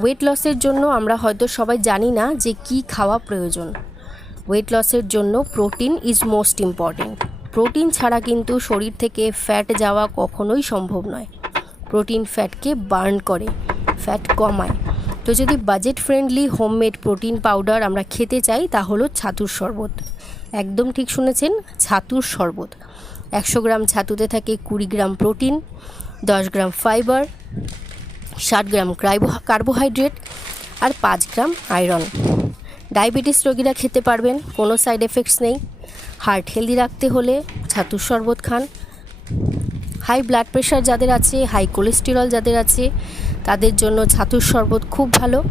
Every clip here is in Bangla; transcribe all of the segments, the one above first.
ওয়েট লসের জন্য আমরা হয়তো সবাই জানি না যে কি খাওয়া প্রয়োজন। ওয়েট লসের জন্য protein is most important protein ছাড়া কিন্তু শরীর থেকে ফ্যাট যাওয়া কখনোই সম্ভব নয়। প্রোটিন ফ্যাটকে বার্ন করে ফ্যাট কমায়। তো যদি budget friendly homemade protein powder আমরা খেতে চাই, তা হলো ছাতুর শরবত। একদম ঠিক শুনেছেন, ছাতুর শরবত। একশো গ্রাম ছাতুতে থাকে কুড়ি গ্রাম প্রোটিন দশ গ্রাম ফাইবার ষাট গ্রাম কার্বোহাইড্রেট আর পাঁচ গ্রাম আয়রন। ডায়াবেটিস রোগীরা খেতে পারবেন, কোনো সাইড এফেক্টস নেই। হার্ট হেলদি রাখতে হলে ছাতুর শরবত খান। হাই ব্লাড প্রেশার যাদের আছে, হাই কোলেস্টেরল যাদের আছে, তাদের জন্য ছাতুর শরবত খুব ভালো।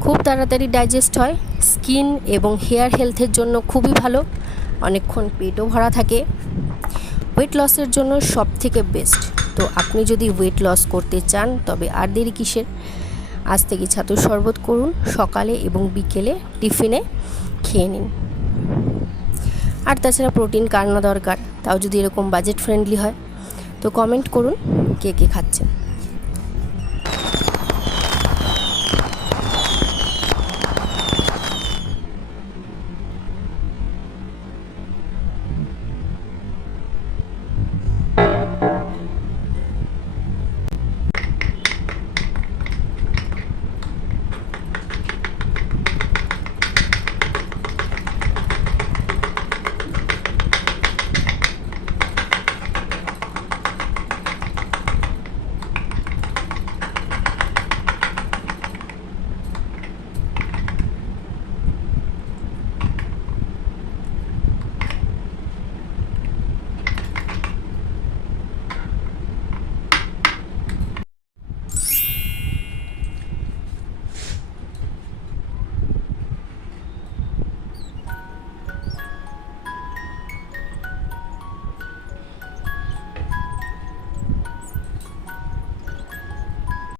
খুব তাড়াতাড়ি ডাইজেস্ট হয়। স্কিন এবং হেয়ার হেলথের জন্য খুবই ভালো। অনেকক্ষণ পেটও ভরা থাকে। ওয়েট লসের জন্য সব থেকে বেস্ট। তো আপনি যদি ওয়েট লস করতে চান, তবে আর দেরি কিসের? আজ থেকে ছাতু শরবত করুন, সকালে এবং বিকেলে টিফিনে খেয়ে নিন। আর তাছাড়া প্রোটিন কার না দরকার, তাও যদি এরকম বাজেট ফ্রেন্ডলি হয়, তো কমেন্ট করুন কে কে খাচ্ছেন।